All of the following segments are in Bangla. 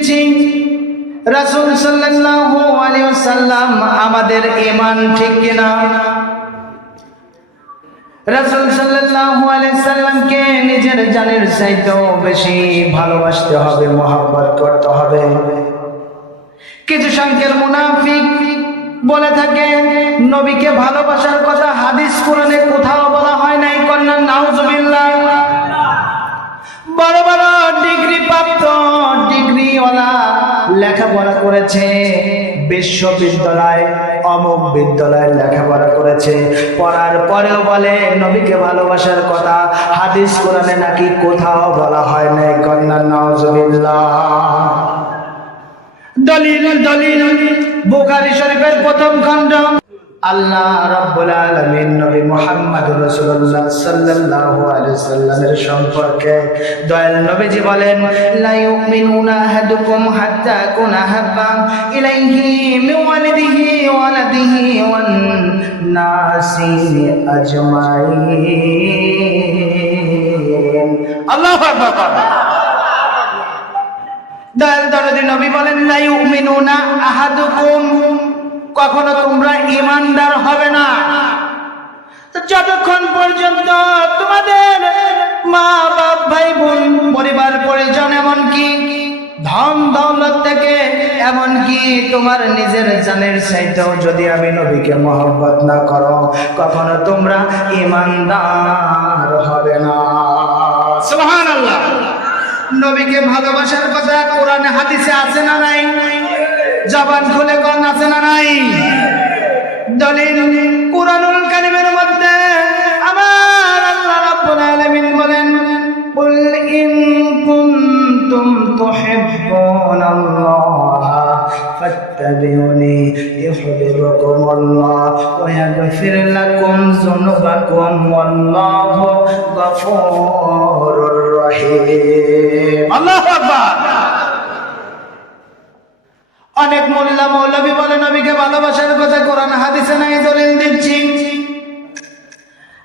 দিচ্ছি রাসূল সাল্লাল্লাহু আলাইহি ওয়াসাল্লাম আমাদের ঈমান ঠিক কিনা? রাসূল সাল্লাল্লাহু আলাইহি ওয়াসাল্লামকে নিজের জানের চাইতেও বেশি ভালোবাসতে হবে, মহব্বত করতে হবে। কিছু সংখ্যার মুনাফিক বলে থাকে নবীকে ভালোবাসার কথা হাদিস কোরআনে কোথাও বলা হয় নাই। কন্যা নাউজুবিল্লাহ। বড় বড় ডিগ্রি প্রাপ্ত, ডিগ্রিওয়ালা, লেখাপড়া করেছে, বিশ্ববিদ্যালয় অমুক বিদ্যালয়ে লেখাপড়া করেছে, পড়ার পরেও বলে নবীকে ভালোবাসার কথা হাদিস কোরআনে নাকি কোথাও বলা হয় নাই। কন্যা নাউজুবিল্লাহ। দলিল দলিল বুখারী শরীফের প্রথম খণ্ড। আল্লাহ রাব্বুল আলামিন নবী মুহাম্মদুর রাসূলুল্লাহ সাল্লাল্লাহু আলাইহি ওয়াসাল্লামের সম্পর্কে দয়াল নবীজি বলেন, লা ইউমিনুনা আহাদুকুম হাত্তা কুনা হাব্বা ইলাইহি মিন ওয়ালিদিহি ওয়া ওয়ালাদিহি ওয়ান নাসি আজমাইন। আল্লাহু আকবার। দয়াল দরদি নবী বলেন, লা ইউমিনুনা আহাদুকুম, কখনো তোমরা ঈমানদার হবে না যতক্ষণ পর্যন্ত তোমাদের মা বাপ ভাই বোন পরিবার পরিজন এমনকি ধন দৌলত থেকে এমনকি তোমার নিজের জানের চাইতেও যদি আমি নবীকে মহব্বত না করো কখনো তোমরা ঈমানদার হবে না। সুবহানাল্লাহ। নবীকে ভালোবাসার কথা কোরআনে হাদিসে আছে না নাই? জবান খুলে কোন আছে না নাই? দলিল কুরআনুল কারীমের মধ্যে আমার আল্লাহ রাব্বুল আলামিন বলেন, কুল ইন কুনতুম তুহিব্বুনাল্লাহা ফাত্তাবিউনি ইউহিব্বুকুমুল্লাহ ওয়া ইয়াগফির লাকুম যুনুবাকুম ওয়াল্লাহু গফুরুর রহিম। আল্লাহু আকবার। অনেক মোল্লা মৌলবী বলে নবীকে ভালোবাসার কথা কোরআন হাদিসে নাই, দলিল দিচ্ছি।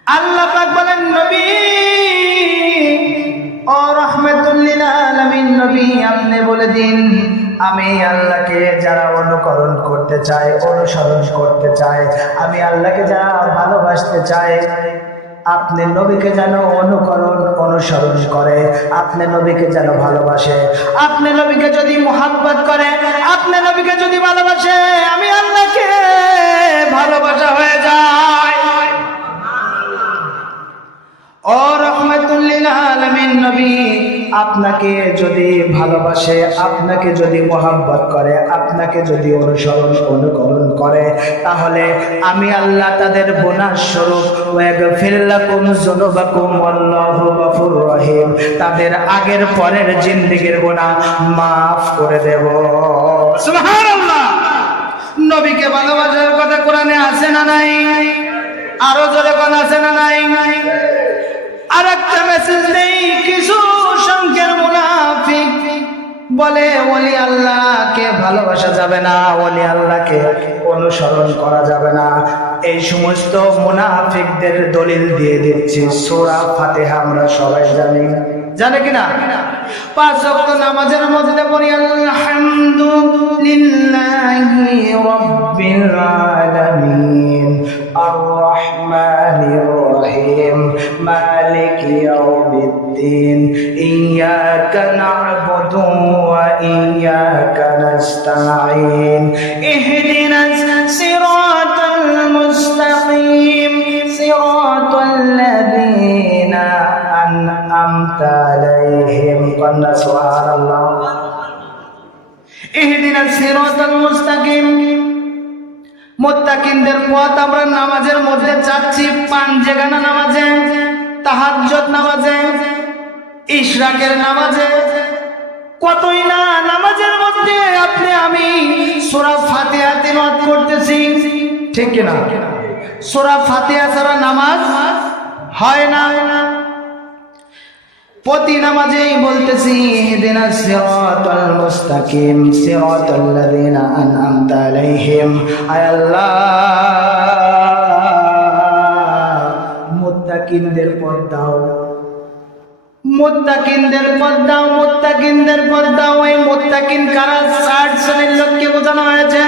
আল্লাহ পাক বলেন, নবী ও রাহমাতুল লিল আলামিন নবী আপনি বলে দিন, আমি আল্লাহকে যারা অনুকরণ করতে চায়, অনুসরণ করতে চায়, আমি আল্লাহকে যারা ভালোবাসতে চায়, আপনি নবীকে যেন অনুকরণ অনুসরণ করে, আপনি নবীকে যেন ভালোবাসে, আপনি নবীকে যদি মুহাব্বত করে, আপনি নবীকে যদি ভালোবাসে, আমি আল্লাহকে ভালোবাসা হয়ে যায়। ও রাহমাতুল লিল আলামিন নবী আপনাকে যদি ভালোবাসে, আপনাকে যদি মুহাব্বত করে, আপনাকে যদি অনুসরণ অনুকরণ করে, তাহলে আমি আল্লাহ তাদের গুনাহ স্বরূপ ওয়াগফির লাকুম যুনুবাকুম ওয়াল্লাহু গফুরুর রহিম, তাদের আগের পরের জিন্দেগীর গুনাহ maaf করে দেব। সুবহানাল্লাহ। নবীকে ভালোবাসার কথা কোরআনে আছে না নাই? আরো জোরে কোন আছে না নাই? আরেকটা মেসেজ নেই। কিছু সংখ্যার মুনাফিক বলে ওলি আল্লাহকে ভালোবাসা যাবে না, ওলি আল্লাহকে অনুসরণ করা যাবে না। এই সমস্ত মুনাফিকদের দলিল দিয়ে দিচ্ছি সূরা ফাতিহা আমরা সবাই জানি, জানে কিনা? 5 ওয়াক্ত নামাজের মধ্যে পড়ি আলহামদুলিল্লাহি রাব্বিল আলামিন আর রহমানির রহিম মালিকি ইয়াউমিদ্দিন ইয়্যাকা না'বুদু ওয়া ইয়্যাকা নাস্তাঈন ইহদিনাস সিরাতাল মুস্তাকিম সিরাতাল লাযীনা আন'আমতা আলাইহিম। কন্যা সুবহানাল্লাহ। ইহদিনাস সিরাতাল মুস্তাকিম, মুত্তাকিনদের পথ আমরা নামাজের মধ্যে চাচ্ছি। 5 জায়গানা নামাজে, তাহাজ্জুদ নামাজে, ইশরাকের নামাজে, কতই না নামাজের মধ্যে আপনি আমি সূরা ফাতিহা তিলাওয়াত করতেছি, ঠিক কি না? সূরা ফাতিহা ছাড়া নামাজ হয় না। প্রতি নামাজেই বলতেছি ইহদিনাস সিরাতাল মুস্তাকিম সিরাতাল লাযীনা আন'আমতা আলাইহিম। আয় আল্লাহ মুত্তাকিনদের পথ দাও, মুত্তাকিনদের পথ দাও, মুত্তাকিনদের পথ দাও। এই মুত্তাকিন কারা? 60 শ্রেণীর লোককে বোঝানো হয়েছে।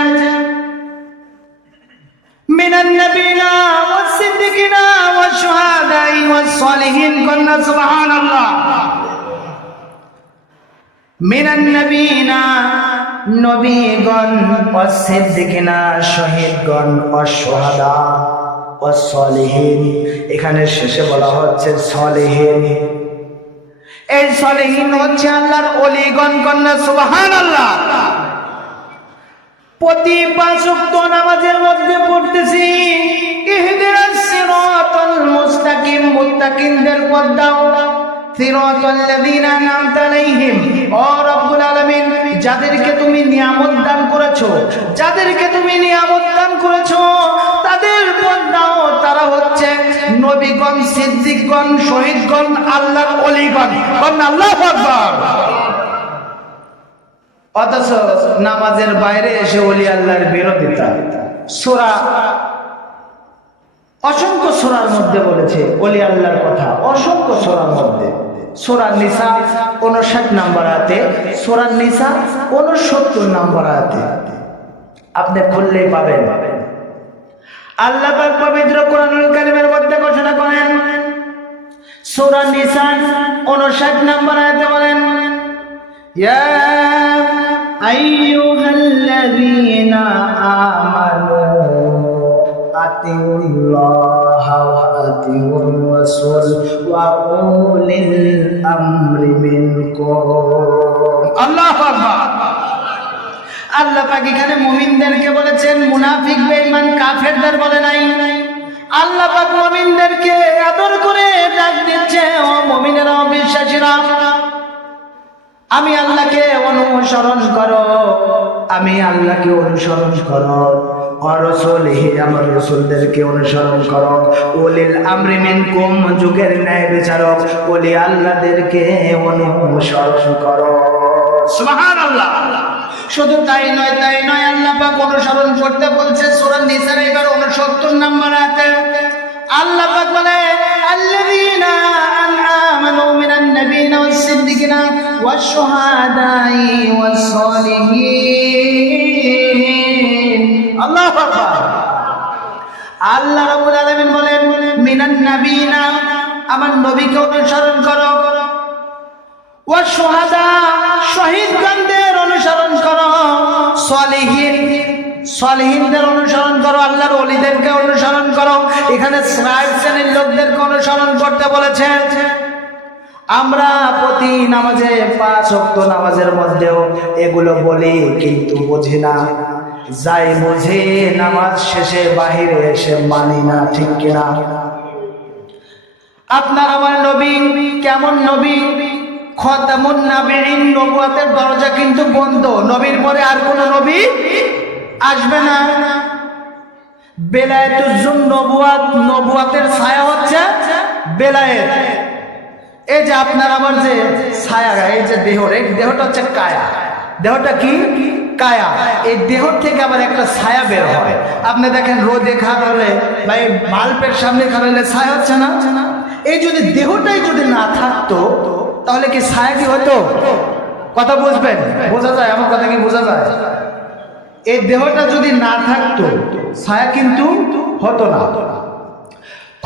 মিনান নাবিয়িনা ওয়াস সিদ্দিকিনা ওয়াস শুহাদাই ওয়াস সালিহিন। কন্যা সুবহানাল্লাহ। মিনান নাবিয়িনা নবীগণ, ওয়াস সিদ্দিকিনা শহীদগণ, ওয়াস শুহাদা ওয়াস সালিহিন। এখানে শেষে বলা হচ্ছে সালিহিন। এই সালেহীন হচ্ছে আল্লাহর ওলিগণ। কন্যা সুবহানাল্লাহ। প্রতি 5 ওয়াক্ত নামাজের মধ্যে পড়তেছি ইহদিনাস সিরাতাল মুস্তাকিম। মুত্তাকিনদের পথ দাও। সিরাতাল লাযিনা আন'আমতা আলাইহিম। ও রব্বুল আলামিন, যাদেরকে তুমি নিয়ামত দান করেছো, যাদেরকে তুমি নিয়ামত দান করেছো তাদের পথ দাও। তারা হচ্ছে নবীগণ, সিদ্দিকগণ, শহীদগণ, আল্লাহর ওলিগণ। আল্লাহু আকবার। অথচ নামাজের বাইরে এসে ওলি আল্লাহর বিরোধিতা। সূরা, অসংখ্য সূরার মধ্যে বলেছে ওলি আল্লাহর কথা, অসংখ্য সূরার মধ্যে। সূরা নিসা 59 নম্বর আয়াতে, সূরা নিসা 69 নম্বর আয়াতে আপনি খুললেই পাবেন। আল্লাহ পাক পবিত্র কোরআনুল কারীমের মধ্যে ঘোষণা করেন, সূরা নিসা 59 নম্বর আয়াতে বলেন, ইয়া আইয়ুহাল্লাযীনা আমানু আতিউল্লাহা ওয়া আতিউর রাসূল ওয়া উলিল আমরি মিনকুম। আল্লাহু আকবার। আল্লাহ পাক এখানে মুমিনদেরকে বলেছেন, মুনাফিক বেঈমান কাফেরদের বলে নাই। আল্লাহ পাক মুমিনদেরকে আদর করে ডাক দিচ্ছে, ও মুমিনেরা, বিশ্বাসীরা, আমি আল্লাহকে অনুসরণ করো, আমি আল্লাহকে অনুসরণ করো। আর রাসূলিহি, আমার রাসূলদেরকে অনুসরণ করো। উলিল আমরি মিনকুম, যুগের ন্যায় বিচারক ওলি আল্লাহদেরকে অনুসরণ করো। সুবহানাল্লাহ। শুধু তাই নয়, আল্লাহ পাক অনুসরণ করতে বলছে সূরা নিসার এবার 69 নম্বর আয়াতে। আল্লাহ পাক বলে, আল্লাযীনা আমানু মিনান নাবিয়িনা ওয়াস সিদ্দিকিনা ওয়াস শুহাদাই ওয়াস সালিহিন। আল্লাহু আকবার। আল্লাহ রাব্বুল আলামিন বলেন, মিনান নাবিয়িনা, আমার নবীকে অনুসরণ করো, ওয়াস শুহাদা, শহীদগণদের অনুসরণ করো, সালিহিন, সালিহিনদের অনুসরণ করো, আল্লাহর ওলিদেরকে অনুসরণ করো। এখানে 60 শ্রেণীর লোকদেরকে অনুসরণ করতে বলেছে। আমরা প্রতি নামাজে 5 ওয়াক্ত নামাজের মধ্যেও এগুলো বলি, কিন্তু বুঝি না। যাই বুঝি নামাজ শেষে বাহিরে এসে মানি না, ঠিক কিনা? আপনার আমার নবী কেমন নবী? খাতামুন নাবিয়িন, নবুয়তের দরজা কিন্তু বন্ধ। নবীর পরে আর কোন নবী আসবে না। বেলায়েতুজ নবুয়ত, নবুয়তের ছায়া হচ্ছে বেলায়েত। এই যে আপনার আমার যে ছায়া, এই যে দেহর, এই দেহটা হচ্ছে কায়া। দেহটা কি? কায়া। এই দেহ থেকে আবার একটা ছায়া বের হয়। আপনি দেখেন রোদে খাড়া হলে বা বাল্বের সামনে খাড়া হলে ছায়া হচ্ছে না? এই যদি দেহটাই যদি না থাকতো তাহলে কি ছায়া কি হতো? কথা বুঝবেন? বোঝা যায় আমার কথা কি বোঝা যায়? এই দেহটা যদি না থাকতো ছায়া কিন্তু হতো না।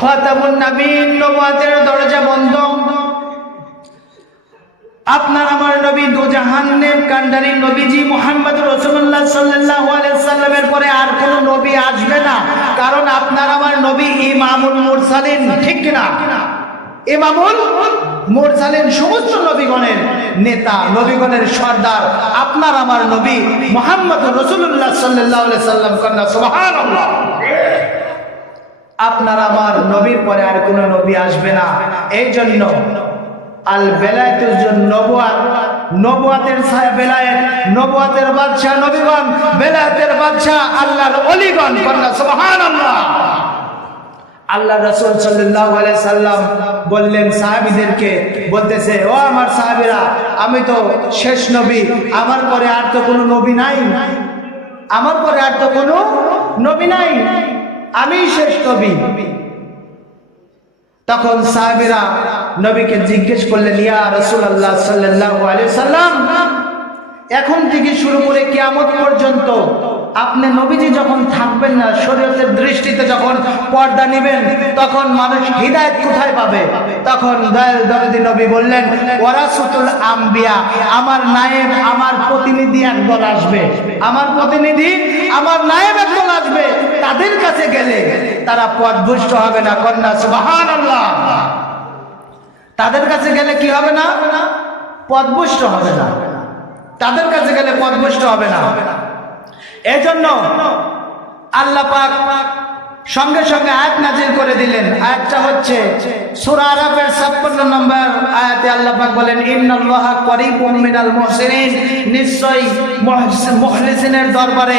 খাতামুন নাবিয়িন, নবুয়তের দরজা বন্ধ। আপনার আমার নবী দুজাহানের কান্ডারি নবীজি মুহাম্মদ রাসূলুল্লাহ সাল্লাল্লাহু আলাইহি সাল্লামের পরে আর কোন নবী আসবে না। কারণ আপনার আমার নবী ইমামুল মুরসালিন, ঠিক কিনা? ইমামুল মুরসালিন, সমস্ত নবীগণের নেতা, নবীগণের সর্দার আপনার আমার নবী মুহাম্মদ রাসূলুল্লাহ সাল্লাল্লাহু আলাইহি সাল্লাম। কন্যা সুবহানাল্লাহ। আপনার আমার নবীর পরে আর কোন নবী আসবে না। এই জন্য আল বেলায়েতুজ নবুয়ত, নবুয়তের ছায়া বেলায়েত, নবুয়তের বাদশা নবীগণ, বেলায়েতের বাদশা আল্লাহর ওলিগণ। কন্যা সুবহানাল্লাহ। আল্লাহ রাসূল সাল্লাল্লাহু আলাইহি সাল্লাম বললেন সাহাবীদেরকে, বলতেছে, ও আমার সাহাবীরা, আমি তো শেষ নবী, আমার পরে আর তো কোনো নবী নাই, আমার পরে আর তো কোনো নবী নাই, আমি শেষ নবী। তখন সাহাবীরা নবীকে জিজ্ঞেস করলেন, ইয়া রাসূলুল্লাহ সাল্লাল্লাহু আলাইহি সাল্লাম, এখন থেকে শুরু করে কিয়ামত পর্যন্ত আপনি নবীজি যখন থাকবেন না, শরীয়তের দৃষ্টিতে যখন পর্দা নেবেন, তখন মানুষ হিদায়াত কোথায় পাবে? তখন দয়াল দরদি নবী বললেন, ওয়ারাসাতুল আম্বিয়া, আমার নায়েব, আমার প্রতিনিধি একদল আসবে, আমার প্রতিনিধি, আমার নায়েব একদল আসবে, তাদের কাছে গেলে তারা পথভ্রষ্ট হবে না। কন্যা সুবহানাল্লাহ। তাদের কাছে গেলে কি হবে না? পথভ্রষ্ট হবে না। তাদের কাছে গেলে পথভ্রষ্ট হবে না। এজন্য আল্লাহ পাক সঙ্গে সঙ্গে আয়াত নাজিল করে দিলেন। আয়াতটা হচ্ছে সূরা আরাফের 56 নম্বর আয়াতে আল্লাহ পাক বলেন, ইন্নাল্লাহা করিবুম মিনাল মুহসিনিন, নিশ্চয়ই মুখলিসিনের দরবারে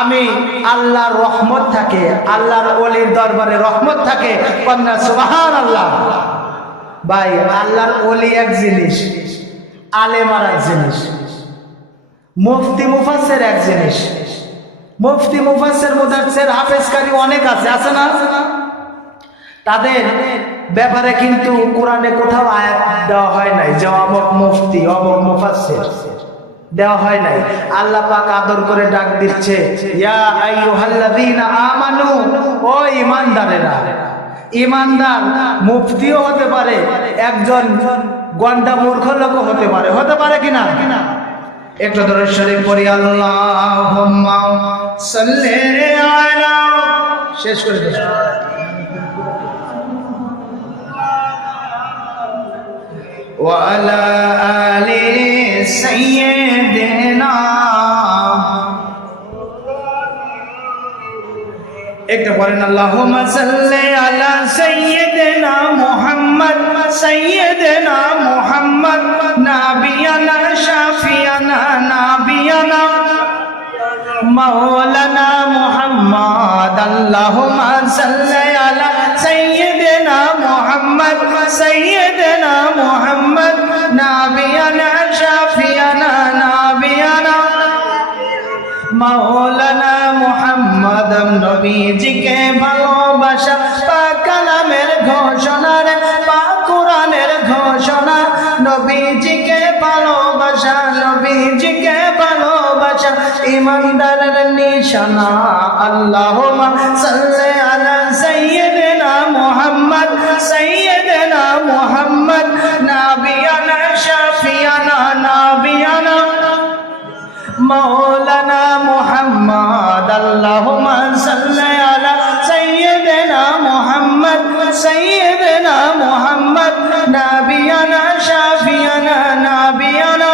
আমি আল্লাহর রহমত থাকে, আল্লাহর ওলির দরবারে রহমত থাকে। কন্যা সুবহানাল্লাহ। ভাই, আল্লাহর ওলি এক জিনিস, আলেম আর এক জিনিস, মুফতি মুফাসসির এক জিনিস। মুফতি মুফাসসির মুদাররিস হাফেজকারী অনেক আছে না? তাদের ব্যাপারে কিন্তু কোরআনে কোথাও আয়াত দেওয়া হয় নাই যে অমুক মুফতি অমুক মুফাসসির, দেওয়া হয় নাই। আল্লাহ পাক আদর করে ডাক দিচ্ছে, ইয়া আইয়ুহাল্লাযীনা আমানু, ও ঈমানদারেরা। ঈমানদার মুফতিও হতে পারে, একজন গন্ডা মূর্খ লোকও হতে পারে, হতে পারে কিনা? একটু দরুদ শরীফ পড়ি, আল্লাহুম্মা সাল্লি আলা, শেষ করে দিন, ওয়া আলা আলি সাইয়্যিদিনা। একটা বলেন, আল্লাহুম্মা সাল্লি আলা সাইয়্যিদিনা মুহাম্মদ, সাইয়্যিদিনা মুহাম্মদ, নাবিয়ানা শাফিয়ানা, নাবিয়ানা মাওলানা মুহাম্মদ। আল্লাহুম্মা সাল্লি আলা সাইয়্যিদিনা মুহাম্মদ, সাইয়্যিদিনা মুহাম্মদ, নাবিয়ানা শাফিয়ানা, নাবিয়ানা মাওলানা মুহাম্মদ। নবীজিকে ভালোবাসা পাক কালামের ঘোষণা রে, পাক কুরআনের ঘোষণা। নবীজিকে ভালোবাসা, নবীজিকে ভালোবাসা ঈমানদারের নিশানা। আল্লাহুম্মা সাল্লি আলা সাইয়্যিদিনা মুহাম্মদ, সাইয়্যিদিনা মুহাম্মদ, নাবিয়ানা শাফিয়ানা, নাবিয়ানা মাওলানা মুহাম্মদ। আল্লাহুম্মা সাল্লি আলা সাইয়্যিদিনা মুহাম্মদ, সাইয়্যিদিনা মুহাম্মদ, নাবিয়ানা শাফিয়ানা, নাবিয়ানা।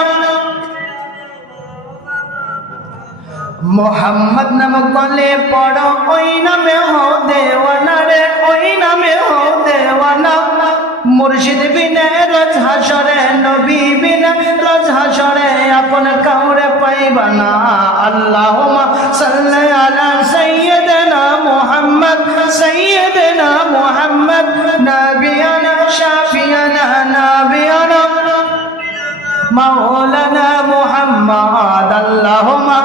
মুহাম্মদ নাম কলে পড়ো, ওই নামে হও দেওয়ানা রে, ওই নামে হও দেওয়ানা। মুর্শিদ বিনে রোজ হাসরে, নবী বিনে রোজ হাসরে আপন কাউরে পাইবা না। আল্লাহুম্মা সাল্লি আলা সাইয়্যিদিনা মুহাম্মদ, সাইয়্যিদিনা মুহাম্মদ, নাবিয়ানা শাফিয়ানা, নাবিয়ানা মাওলানা মুহাম্মদ। আল্লাহুম্মা